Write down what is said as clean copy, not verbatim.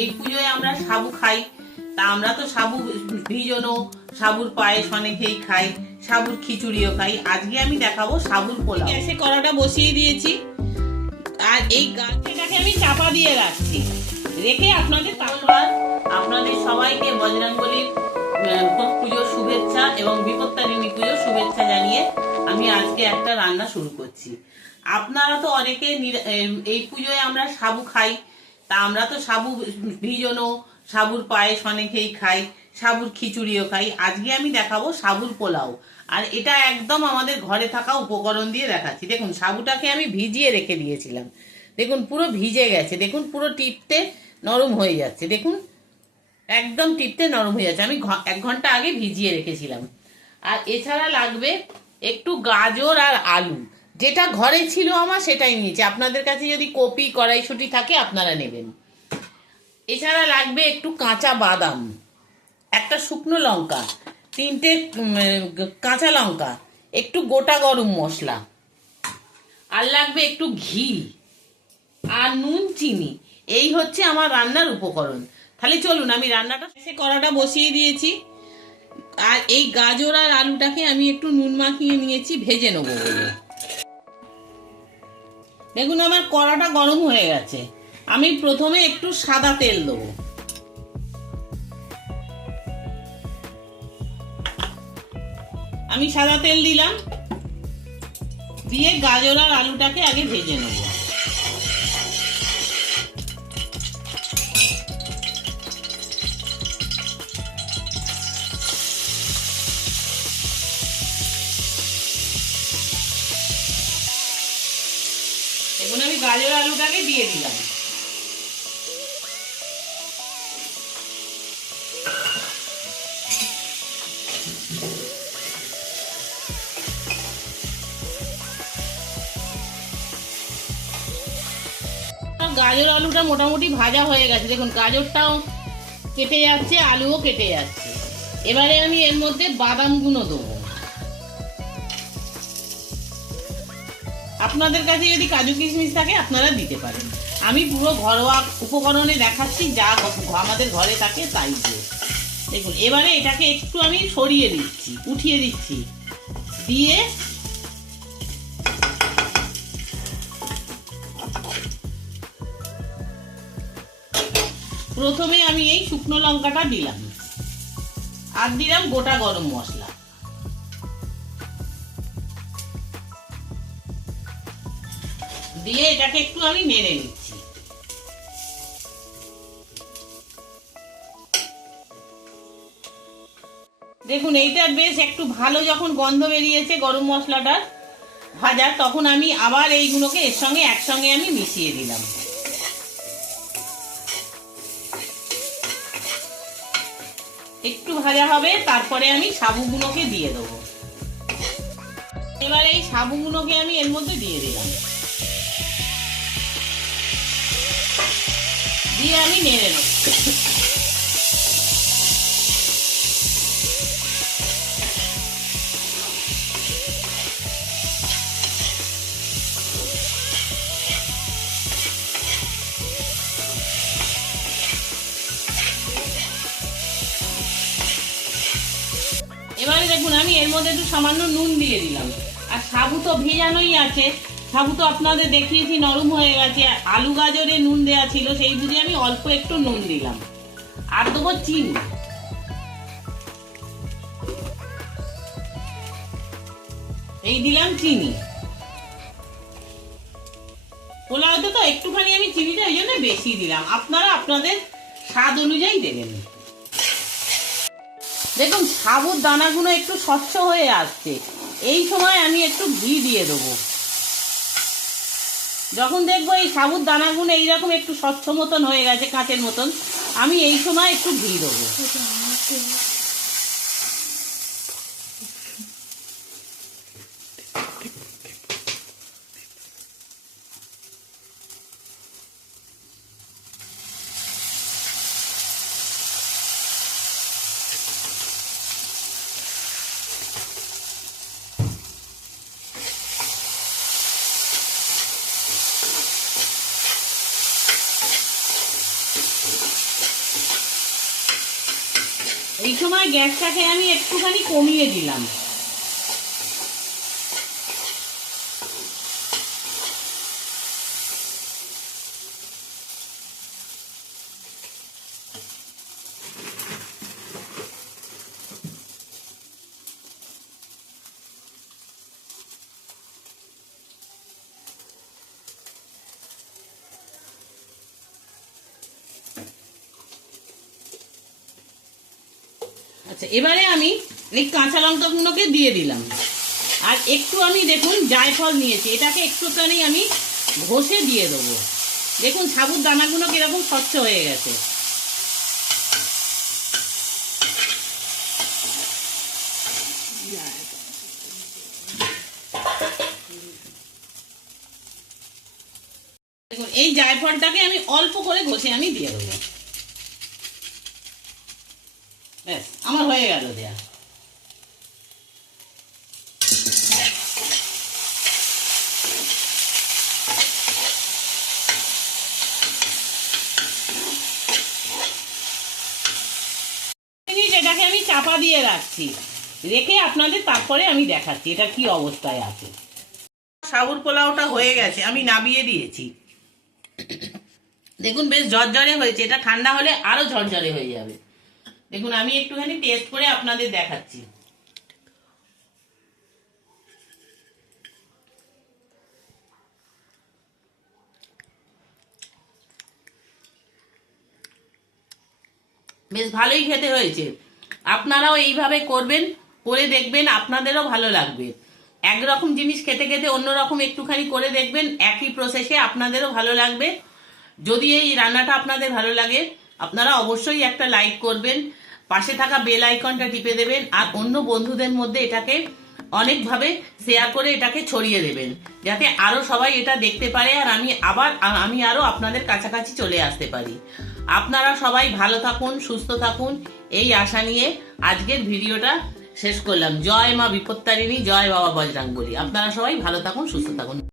এই পুজোয় আমরা সাবু খাই। তা আমরা তো সাবু ভিজানো, সাবুর পায়েস অনেকেই খাই, সাবুর খিচুড়িও খাই। আজকে আমি দেখাবো সাবুর পোলাও। গ্যাসে কড়াটা বসিয়ে দিয়েছি, আর এই গাছটাকে আমি চাপা দিয়ে রাখছি, রেখে আপনাদের সবাইকে বজরংবলীর পুজোর শুভেচ্ছা এবং বিপত্তারিণী পুজোর শুভেচ্ছা জানিয়ে আমি আজকে একটা রান্না শুরু করছি। আপনারা তো অনেকে এই পুজোয় আমরা সাবু খাই। তা আমরা তো সাবু ভিজানো, সাবুর পায়েস অনেকেই খাই, সাবুর খিচুড়িও খাই। আজকে আমি দেখাবো সাবুর পোলাও, আর এটা একদম আমাদের ঘরে থাকা উপকরণ দিয়ে দেখাচ্ছি। দেখুন, সাবুটাকে আমি ভিজিয়ে রেখে দিয়েছিলাম, দেখুন পুরো ভিজে গেছে, দেখুন পুরো টিপতে নরম হয়ে যাচ্ছে, দেখুন একদম টিপতে নরম হয়ে যাচ্ছে। আমি 1 ঘন্টা আগে ভিজিয়ে রেখেছিলাম। আর এছাড়া লাগবে একটু গাজর আর আলু, যেটা ঘরে ছিল আমার সেটাই নিয়েছি। আপনাদের কাছে যদি কপি, কড়াইশুঁটি থাকে আপনারা নেবেন। এছাড়া লাগবে একটু কাঁচা বাদাম, একটা শুকনো লঙ্কা, 3টে কাঁচা লঙ্কা, একটু গোটা গরম মশলা, আর লাগবে একটু ঘি আর নুন, চিনি। এই হচ্ছে আমার রান্নার উপকরণ। তাহলে চলুন আমি রান্নাটা কড়াটা বসিয়ে দিয়েছি, আর এই গাজর আর আলুটাকে আমি একটু নুন মাখিয়ে নিয়েছি, ভেজে নেবো বলে। দেখুন আমার কড়াটা গরম হয়ে গেছে। আমি প্রথমে একটু সাদা তেল দেবো। আমি সাদা তেল দিলাম, দিয়ে গাজর আর আলুটাকে আগে ভেজে নেব। এখন আমি গাজর আলুটাকে দিয়ে দিলাম। গাজর আলুটা মোটামুটি ভাজা হয়ে গেছে, দেখুন গাজরটাও কেটে যাচ্ছে, আলুও কেটে যাচ্ছে। এবারে আমি এর মধ্যে বাদামগুলো দেবো। আপনাদের কাছে যদি কাজু কিশমিশ থাকে আপনারা দিতে পারেন। আমি পুরো ঘরোয়া উপকরণে দেখাচ্ছি, যা আমাদের ঘরে থাকে তাই দিয়ে। দেখুন এবারে এটাকে একটু আমি সরিয়ে দিচ্ছি, উঠিয়ে দিচ্ছি, দিয়ে প্রথমে আমি এই শুকনো লঙ্কাটা দিলাম, আর দিলাম গোটা গরম মশলা, দিয়ে এটাকে একটু আমি নেড়ে নিচ্ছি। দেখুন এইটা বেশ একটু ভালো যখন গন্ধ বেরিয়েছে গরম মশলাটার ভাজা, তখন আমি আবার এইগুলোকে এর সঙ্গে একসঙ্গে আমি মিশিয়ে দিলাম। একটু ভাজা হবে, তারপরে আমি সাবুগুলোকে দিয়ে দেবো। এবার এই সাবুগুলোকে আমি এর মধ্যে দিয়ে দিলাম, দিয়ে আমি নেড়ে নেব। এবারে দেখুন আমি এর মধ্যে একটু সামান্য নুন দিয়ে দিলাম, আর সাবু তো ভেজানোই আছে, সাবু তো আপনাদের দেখিয়েছি নরম হয়ে গেছে। আলু গাজরে নুন দেওয়া ছিল, সেই বুঝে আমি অল্প একটু নুন দিলাম। আর দেবো চিনি, এই দিলাম চিনি। পোলাওতে তো একটুখানি আমি চিনিটা ওই জন্য বেশি দিলাম, আপনারা আপনাদের স্বাদ অনুযায়ী দেবেন। দেখুন সাবুর দানাগুলো একটু স্বচ্ছ হয়ে আসছে, এই সময় আমি একটু ঘি দিয়ে দেবো। যখন দেখবো এই সাবুর দানাগুলো এইরকম একটু স্বচ্ছ মতন হয়ে গেছে, কাঁচের মতন, আমি এই সময় একটু ঘি দেবো। এই সময় গ্যাসটাকে আমি একটুখানি কমিয়ে দিলাম। আচ্ছা, এবারে আমি এই কাঁচা লঙ্কাগুলোকে দিয়ে দিলাম। আর একটু আমি দেখুন জায়ফল নিয়েছি, এটাকে একটুখানি আমি ঘষে দিয়ে দেবো। দেখুন সাবুর দানাগুলো কিরকম স্বচ্ছ হয়ে গেছে। দেখুন এই জায়ফলটাকে আমি অল্প করে ঘষে আমি দিয়ে দেবো। ব্যাস আমার হয়ে গেল দেয়া। এটাকে আমি চাপা দিয়ে রাখছি, রেখে আপনাদের তারপরে আমি দেখাচ্ছি এটা কি অবস্থায় আছে। সাবুর পোলাওটা হয়ে গেছে, আমি নামিয়ে দিয়েছি। দেখুন বেশ ঝরঝরে হয়েছে, এটা ঠান্ডা হলে আরো ঝরঝরে হয়ে যাবে। দেখুন আমি একটুখানি টেস্ট করে আপনাদের দেখাচ্ছি। বেশ ভালোই খেতে হয়েছে। আপনারাও এইভাবে করবেন, করে দেখবেন, আপনাদেরও ভালো লাগবে। একরকম জিনিস খেতে খেতে অন্যরকম একটুখানি করে দেখবেন, একই প্রসেসে আপনাদেরও ভালো লাগবে। যদি এই রান্নাটা আপনাদের ভালো লাগে আপনারা অবশ্যই একটা লাইক করবেন, পাশে থাকা বেল আইকনটা টিপে দেবেন, আর অন্য বন্ধুদের মধ্যে এটাকে অনেকভাবে শেয়ার করে এটাকে ছড়িয়ে দেবেন, যাতে আরো সবাই এটা দেখতে পারে আর আমি আরো আপনাদের কাছাকাছি চলে আসতে পারি। আপনারা সবাই ভালো থাকুন, সুস্থ থাকুন, এই আশা নিয়ে আজকের ভিডিওটা শেষ করলাম। জয় মা বিপত্তারিণী, জয় বাবা বজরংবলী। আপনারা সবাই ভালো থাকুন, সুস্থ থাকুন।